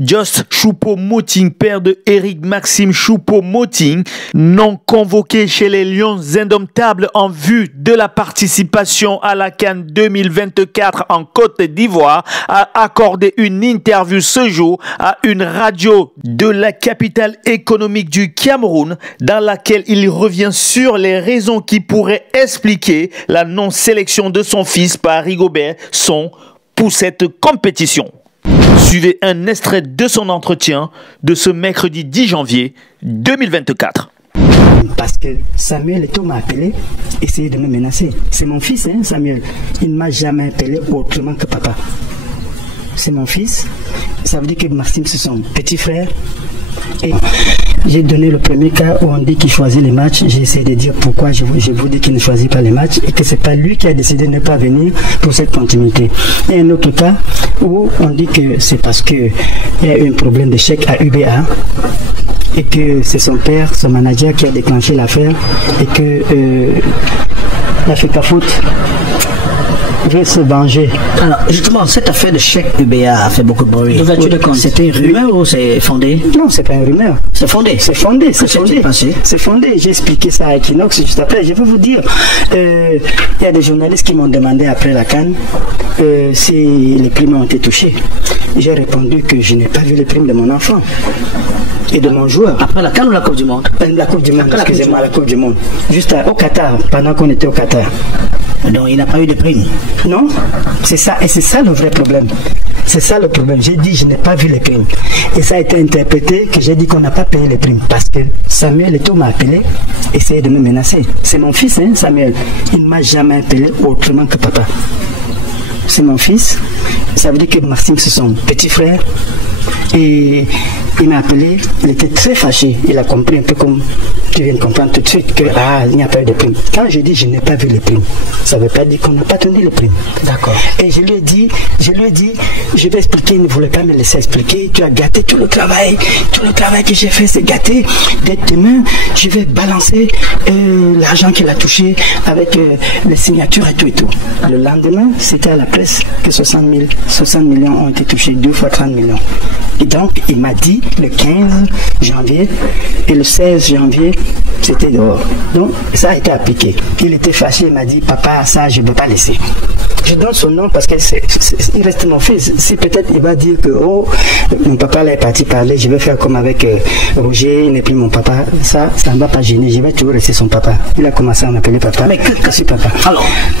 Just Choupo-Moting, père de Éric Maxime Choupo-Moting, non convoqué chez les Lions indomptables en vue de la participation à la CAN 2024 en Côte d'Ivoire, a accordé une interview ce jour à une radio de la capitale économique du Cameroun, dans laquelle il revient sur les raisons qui pourraient expliquer la non-sélection de son fils par Rigobert Song pour cette compétition. Suivez un extrait de son entretien de ce mercredi 10 janvier 2024. Parce que Samuel Eto'o m'a appelé, essayé de me menacer. C'est mon fils, hein, Samuel. Il ne m'a jamais appelé autrement que papa. C'est mon fils. Ça veut dire que Maxime, c'est son petit frère. Et j'ai donné le premier cas où on dit qu'il choisit les matchs. J'ai essayé de dire pourquoi je vous dis qu'il ne choisit pas les matchs et que c'est pas lui qui a décidé de ne pas venir pour cette continuité. Et un autre cas où on dit que c'est parce qu'il y a eu un problème de chèque à UBA et que c'est son père, son manager qui a déclenché l'affaire et que la FECAFOOT veut se venger. Alors, justement, cette affaire de chèque UBA a fait beaucoup de bruit. C'était une rumeur ou c'est fondé? Non, c'est pas une rumeur. C'est fondé? C'est fondé, c'est fondé. C'est fondé. J'ai expliqué ça à Equinox juste après. Je vais vous dire, il y a des journalistes qui m'ont demandé après la CAN si les primes ont été touchées. J'ai répondu que je n'ai pas vu les primes de mon enfant et de mon joueur. Après la CAN ou la Coupe du Monde? La Coupe du Monde, excusez-moi, la Coupe du Monde. Juste au Qatar, pendant qu'on était au Qatar. Donc il n'a pas eu de prime? Non, c'est ça, et c'est ça le vrai problème. C'est ça le problème. J'ai dit je n'ai pas vu les primes. Et ça a été interprété que j'ai dit qu'on n'a pas payé les primes. Parce que Samuel Eto'o m'a appelé, essayé de me menacer. C'est mon fils, hein, Samuel. Il ne m'a jamais appelé autrement que papa. C'est mon fils. Ça veut dire que Maxime, c'est son petit frère. Et il m'a appelé, il était très fâché. Il a compris un peu comme tu viens de comprendre tout de suite que il n'y a pas eu de prime. Quand je dis je n'ai pas vu les primes, ça ne veut pas dire qu'on n'a pas tenu les primes. D'accord. Et je lui ai dit, je vais expliquer, il ne voulait pas me laisser expliquer. Tu as gâté tout le travail que j'ai fait, c'est gâté. Dès demain, je vais balancer l'argent qu'il a touché avec les signatures et tout et tout. Le lendemain, c'était à la presse que 60 millions ont été touchés, 2 fois 30 millions. Et donc, il m'a dit le 15 janvier et le 16 janvier, c'était dehors. Donc, ça a été appliqué. Il était fâché, il m'a dit, papa, ça, je ne peux pas laisser. Je donne son nom parce qu'il reste mon fils. Si peut-être il va dire que, oh, mon papa là est parti parler, je vais faire comme avec Roger, il n'est plus mon papa. Ça ne va pas gêner, je vais toujours rester son papa. Il a commencé à m'appeler papa. Mais que c'est papa?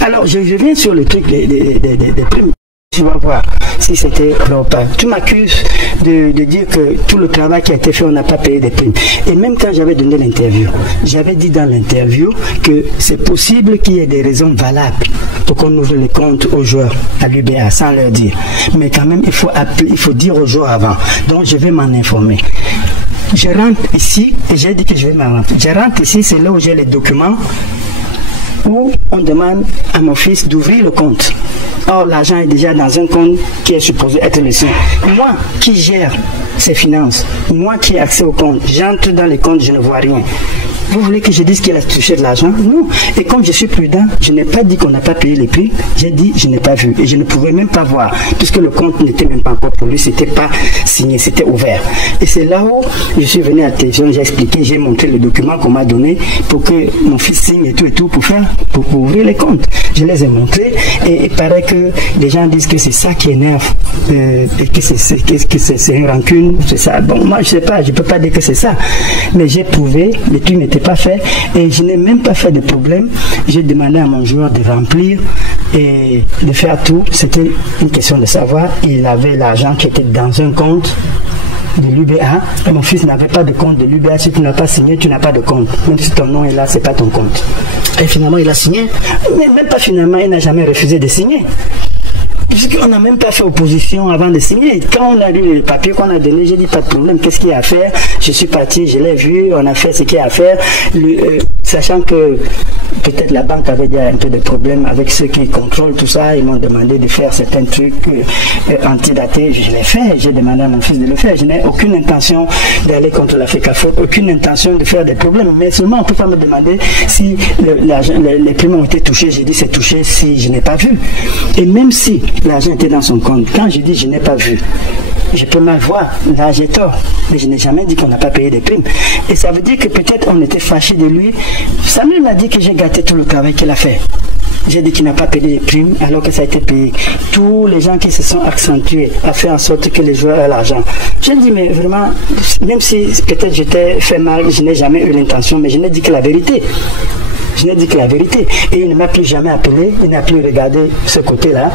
Alors, je viens sur le truc des primes. Tu vas voir si c'était vrai ou pas. Tu m'accuses de dire que tout le travail qui a été fait, on n'a pas payé des primes. Et même quand j'avais donné l'interview, j'avais dit dans l'interview que c'est possible qu'il y ait des raisons valables pour qu'on ouvre les comptes aux joueurs à l'UBA sans leur dire. Mais quand même, il faut dire aux joueurs avant. Donc, je vais m'en informer. Je rentre ici et j'ai dit que je vais m'en rentrer. Je rentre ici, c'est là où j'ai les documents où on demande à mon fils d'ouvrir le compte. Or, l'argent est déjà dans un compte qui est supposé être le sien. Moi qui gère ses finances, moi qui ai accès au compte, j'entre dans les comptes, je ne vois rien. Vous voulez que je dise qu'il a touché de l'argent? Non. Et comme je suis prudent, je n'ai pas dit qu'on n'a pas payé les prix. J'ai dit je n'ai pas vu. Et je ne pouvais même pas voir, puisque le compte n'était même pas encore pour lui, c'était pas signé, c'était ouvert. Et c'est là où je suis venu à la télévision, j'ai expliqué, j'ai montré le document qu'on m'a donné pour que mon fils signe et tout pour ouvrir les comptes. Je les ai montrés et il paraît que les gens disent que c'est ça qui énerve, et que c'est une rancune, c'est ça. Bon, moi je sais pas, je peux pas dire que c'est ça. Mais j'ai prouvé, les trucs n'étaient pas fait et je n'ai même pas fait de problème. J'ai demandé à mon joueur de remplir et de faire tout. C'était une question de savoir. Il avait l'argent qui était dans un compte de l'UBA et mon fils n'avait pas de compte de l'UBA. Si tu n'as pas signé, tu n'as pas de compte. Même si ton nom est là, c'est pas ton compte. Et finalement, il a signé? Mais même pas finalement, il n'a jamais refusé de signer. Puisqu'on n'a même pas fait opposition avant de signer. Quand on a lu les papiers qu'on a donnés, j'ai dit pas de problème, qu'est-ce qu'il y a à faire? Je suis parti, je l'ai vu, on a fait ce qu'il y a à faire. Sachant que peut-être la banque avait déjà un peu de problème avec ceux qui contrôlent tout ça, ils m'ont demandé de faire certains trucs antidatés, je l'ai fait, j'ai demandé à mon fils de le faire. Je n'ai aucune intention d'aller contre la FECAFOOT, aucune intention de faire des problèmes, mais seulement on ne peut pas me demander si les primes ont été touchées. J'ai dit c'est touché si je n'ai pas vu. Et même si l'argent était dans son compte, quand je dis je n'ai pas vu, je peux mal voir, là j'ai tort. Mais je n'ai jamais dit qu'on n'a pas payé des primes. Et ça veut dire que peut-être on était fâché de lui. Samuel m'a dit que j'ai gâté tout le travail qu'il a fait. J'ai dit qu'il n'a pas payé les primes alors que ça a été payé. Tous les gens qui se sont accentués à faire en sorte que les joueurs aient l'argent. J'ai dit, mais vraiment, même si peut-être j'étais fait mal, je n'ai jamais eu l'intention, mais je n'ai dit que la vérité. Je n'ai dit que la vérité. Et il ne m'a plus jamais appelé, il n'a plus regardé ce côté-là.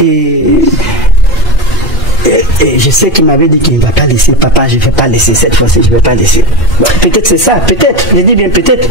Et je sais qu'il m'avait dit qu'il ne va pas laisser. Papa, je ne vais pas laisser cette fois-ci, je ne vais pas laisser. Bon, peut-être c'est ça, peut-être. Je dis bien peut-être.